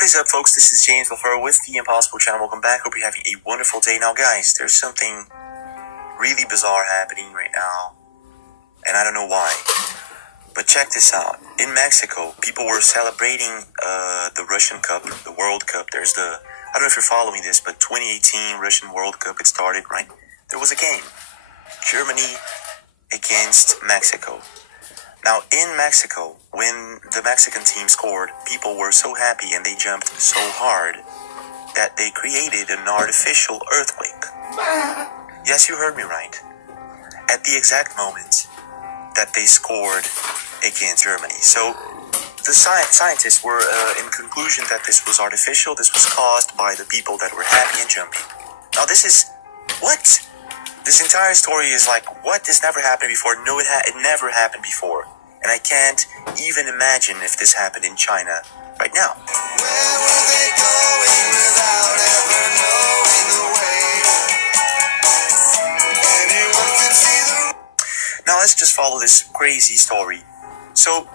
What is up, folks? This is James LaFleur with the Impossible Channel. Welcome back. Hope you're having a wonderful day. Now, guys, there's something really bizarre happening right now, and I don't know why. But check this out. In Mexico, people were celebrating the Russian Cup, the World Cup. I don't know if you're following this, but 2018 Russian World Cup, it started, right? There was a game. Germany against Mexico. Now, in Mexico, when the Mexican team scored, people were so happy and they jumped so hard that they created an artificial earthquake. Yes, you heard me right. At the exact moment that they scored against Germany. So, the scientists were in conclusion that this was artificial. This was caused by the people that were happy and jumping. Now, this is... what? This entire story is like, what? This never happened before. No, it never happened before. And I can't even imagine if this happened in China right now. Where were they going without ever knowing the way? Anyone can see the... Now let's just follow this crazy story. So,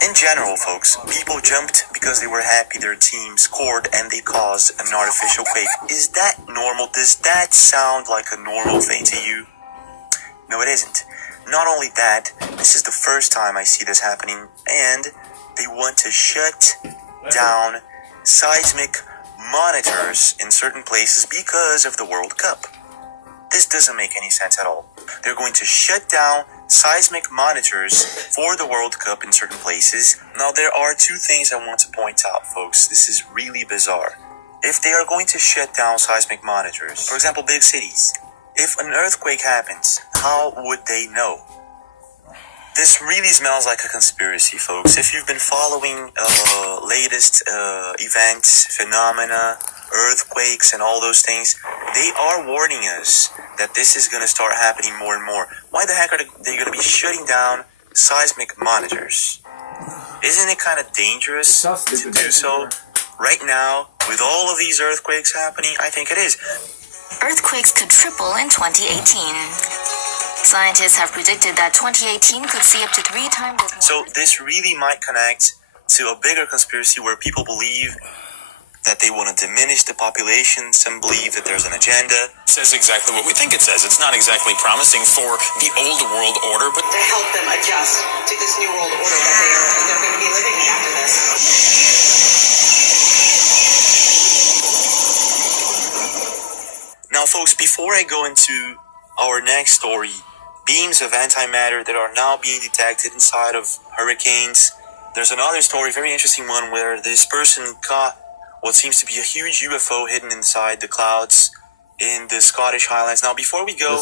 in general, folks, people jumped because they were happy their team scored and they caused an artificial quake. Is that normal? Does that sound like a normal thing to you? No, it isn't. Not only that, this is the first time I see this happening, and they want to shut down seismic monitors in certain places because of the World Cup. This doesn't make any sense at all. They're going to shut down seismic monitors for the World Cup in certain places. Now, there are two things I want to point out, folks. This is really bizarre. If they are going to shut down seismic monitors, for example, big cities, if an earthquake happens, how would they know? This really smells like a conspiracy, folks. If you've been following latest events, phenomena, earthquakes, and all those things, they are warning us that this is going to start happening more and more. Why the heck are they going to be shutting down seismic monitors? Isn't it kind of dangerous to do so right now with all of these earthquakes happening? I think it is. Earthquakes could triple in 2018. Scientists have predicted that 2018 could see up to 3 times as much. So this really might connect to a bigger conspiracy where people believe that they want to diminish the population. Some believe that there's an agenda. It says exactly what we think it says. It's not exactly promising for the old world order, but to help them adjust to this new world order that they're going to be living in after this. Now, folks, before I go into our next story, beams of antimatter that are now being detected inside of hurricanes. There's another story, very interesting one, where this person caught what seems to be a huge UFO hidden inside the clouds in the Scottish Highlands. Now, before we go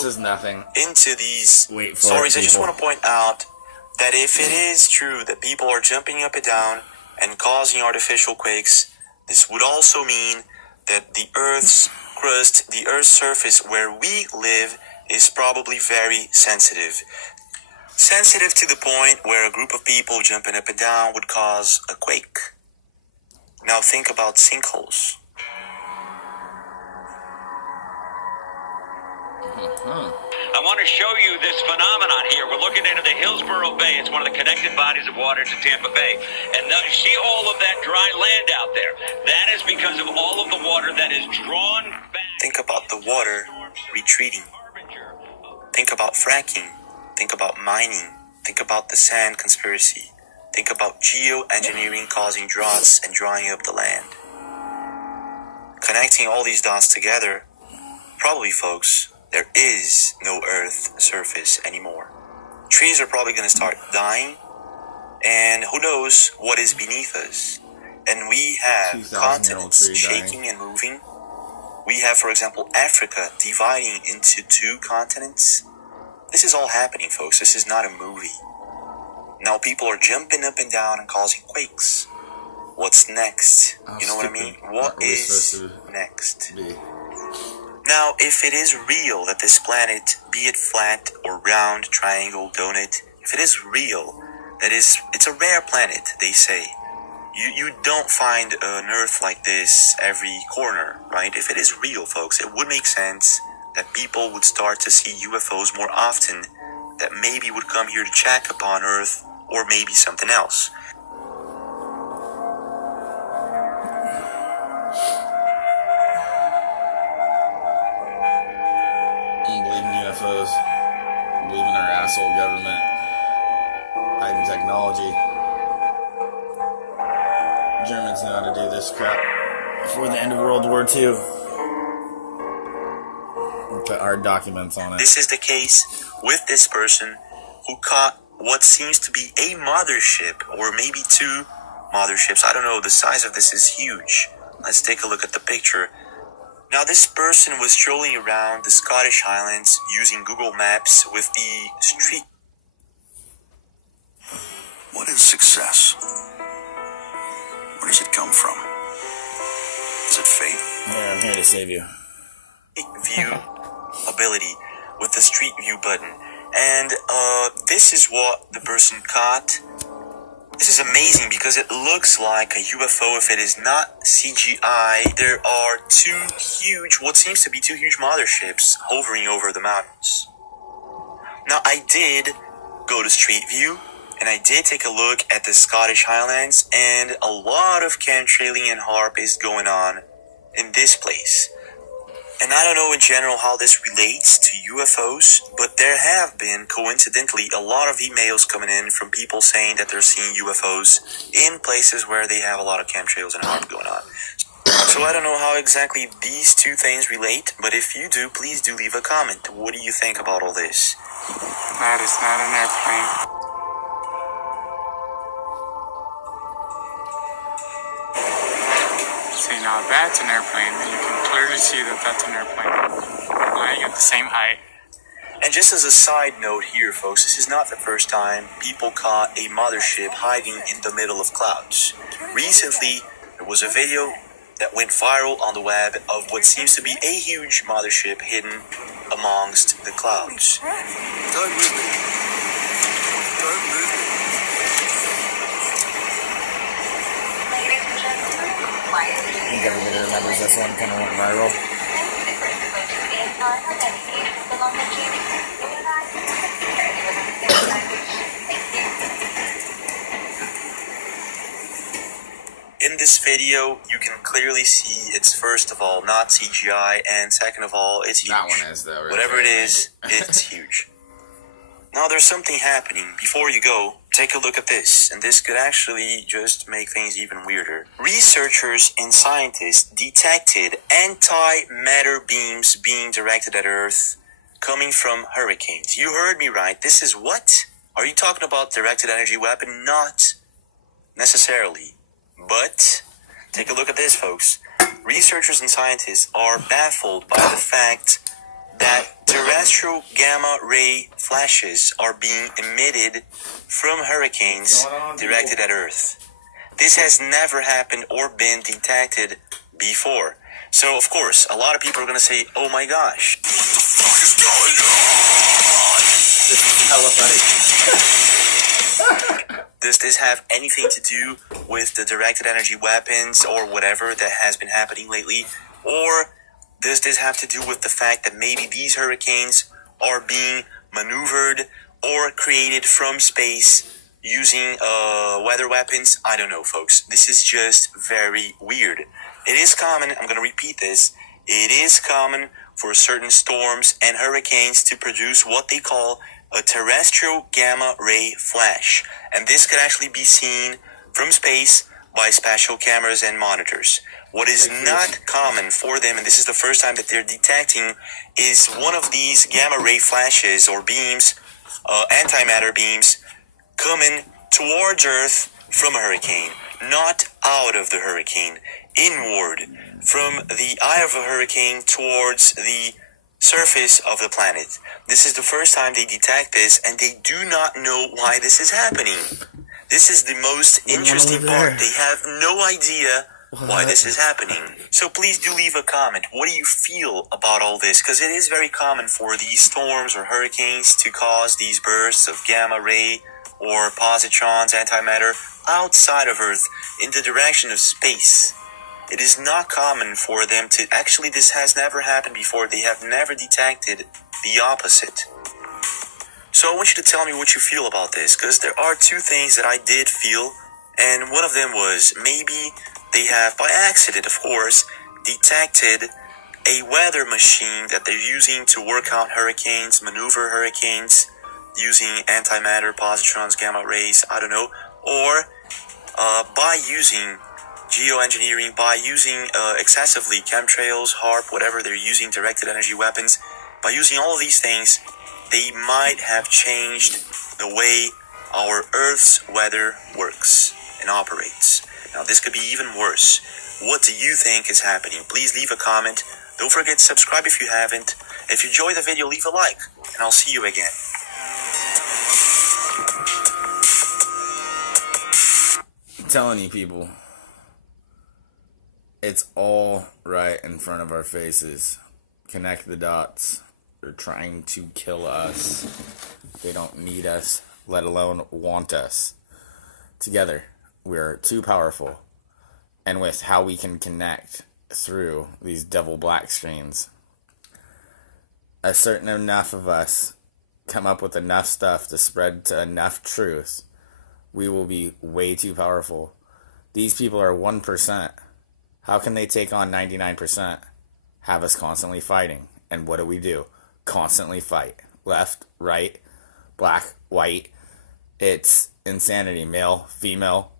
into these stories, I just want to point out that if it is true that people are jumping up and down and causing artificial quakes, this would also mean that the Earth's crust, the Earth's surface where we live, is probably very sensitive. Sensitive to the point where a group of people jumping up and down would cause a quake. Now think about sinkholes. I want to show you this phenomenon here. We're looking into the Hillsborough Bay. It's one of the connected bodies of water to Tampa Bay. And see all of that dry land out there. That is because of all of the water that is drawn back. Think about the water retreating. Think about fracking. Think about mining. Think about the sand conspiracy. Think about geoengineering causing droughts and drying up the land. Connecting all these dots together, probably, folks, there is no Earth surface anymore. Trees are probably going to start dying, and who knows what is beneath us. And we have continents shaking and moving. We have, for example, Africa dividing into 2 continents. This is all happening, folks. This is not a movie. Now people are jumping up and down and causing quakes. What's next? You know what I mean? What is next? Now, if it is real that this planet, be it flat or round, triangle, donut, if it is real, it's a rare planet, they say. You don't find an Earth like this every corner, right? If it is real, folks, it would make sense that people would start to see UFOs more often, that maybe would come here to check upon Earth, or maybe something else. technology. Germans know how to do this crap before the end of World War II. We'll put our documents on it. This is the case with this person who caught what seems to be a mothership, or maybe two motherships. I don't know, the size of this is huge. Let's take a look at the picture. Now, this person was strolling around the Scottish Highlands using Google Maps with the street. What is success? Where does it come from? Is it fate? Yeah, I'm here to save you. View ability with the Street View button. And this is what the person caught. This is amazing because it looks like a UFO if it is not CGI. There are what seems to be two huge motherships hovering over the mountains. Now, I did go to Street View, and I did take a look at the Scottish Highlands, and a lot of chemtrailing and HARP is going on in this place. And I don't know in general how this relates to UFOs, but there have been, coincidentally, a lot of emails coming in from people saying that they're seeing UFOs in places where they have a lot of chemtrails and HARP going on. So I don't know how exactly these two things relate, but if you do, please do leave a comment. What do you think about all this? That is not an airplane. See, now that's an airplane, and you can clearly see that that's an airplane flying at the same height. And just as a side note here, folks, this is not the first time people caught a mothership hiding in the middle of clouds. Recently, there was a video that went viral on the web of what seems to be a huge mothership hidden amongst the clouds. Don't move me. Don't move me. I think everybody remembers this one, kind of went viral. In this video, you can clearly see it's first of all not CGI, and second of all, it's huge. That one is, though. Right? Whatever it is, it's huge. Now, there's something happening. Before you go, take a look at this, and this could actually just make things even weirder. Researchers and scientists detected anti-matter beams being directed at Earth coming from hurricanes. You heard me right. This is what? Are you talking about directed energy weapon? Not necessarily. But take a look at this, folks. Researchers and scientists are baffled by the fact that terrestrial gamma ray flashes are being emitted from hurricanes directed at Earth. This has never happened or been detected before. So, of course, a lot of people are going to say, oh my gosh. What the fuck is going on? This is hella funny. Does this have anything to do with the directed energy weapons or whatever that has been happening lately? Or does this have to do with the fact that maybe these hurricanes are being maneuvered or created from space using weather weapons? I don't know, folks. This is just very weird. It is common, I'm going to repeat this, it is common for certain storms and hurricanes to produce what they call a terrestrial gamma ray flash. And this could actually be seen from space by spatial cameras and monitors. What is not common for them, and this is the first time that they're detecting, is one of these gamma ray flashes or beams, antimatter beams, coming towards Earth from a hurricane, not out of the hurricane, inward, from the eye of a hurricane towards the surface of the planet. This is the first time they detect this, and they do not know why this is happening. This is the most interesting part. They have no idea why this is happening. So please do leave a comment. What do you feel about all this? Because it is very common for these storms or hurricanes to cause these bursts of gamma ray or positrons, antimatter, outside of Earth, in the direction of space. It is not common for them to, actually this has never happened before, they have never detected the opposite. So I want you to tell me what you feel about this, because there are two things that I did feel, and one of them was maybe they have, by accident of course, detected a weather machine that they're using to work out hurricanes, maneuver hurricanes, using antimatter, positrons, gamma rays, I don't know, or by using geoengineering, by using excessively chemtrails, HAARP, whatever they're using, directed energy weapons, by using all of these things, they might have changed the way our Earth's weather works and operates. Now, this could be even worse. What do you think is happening? Please leave a comment. Don't forget to subscribe if you haven't. If you enjoyed the video, leave a like, and I'll see you again. I'm telling you, people, it's all right in front of our faces. Connect the dots. They're trying to kill us. They don't need us, let alone want us. Together, we're too powerful. And with how we can connect through these devil black screens, a certain enough of us come up with enough stuff to spread to enough truth, we will be way too powerful. These people are 1%. How can they take on 99%? Have us constantly fighting. And what do? Constantly fight. Left, right, black, white. It's insanity. Male, female.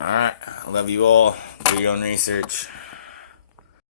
Alright, I love you all. Do your own research.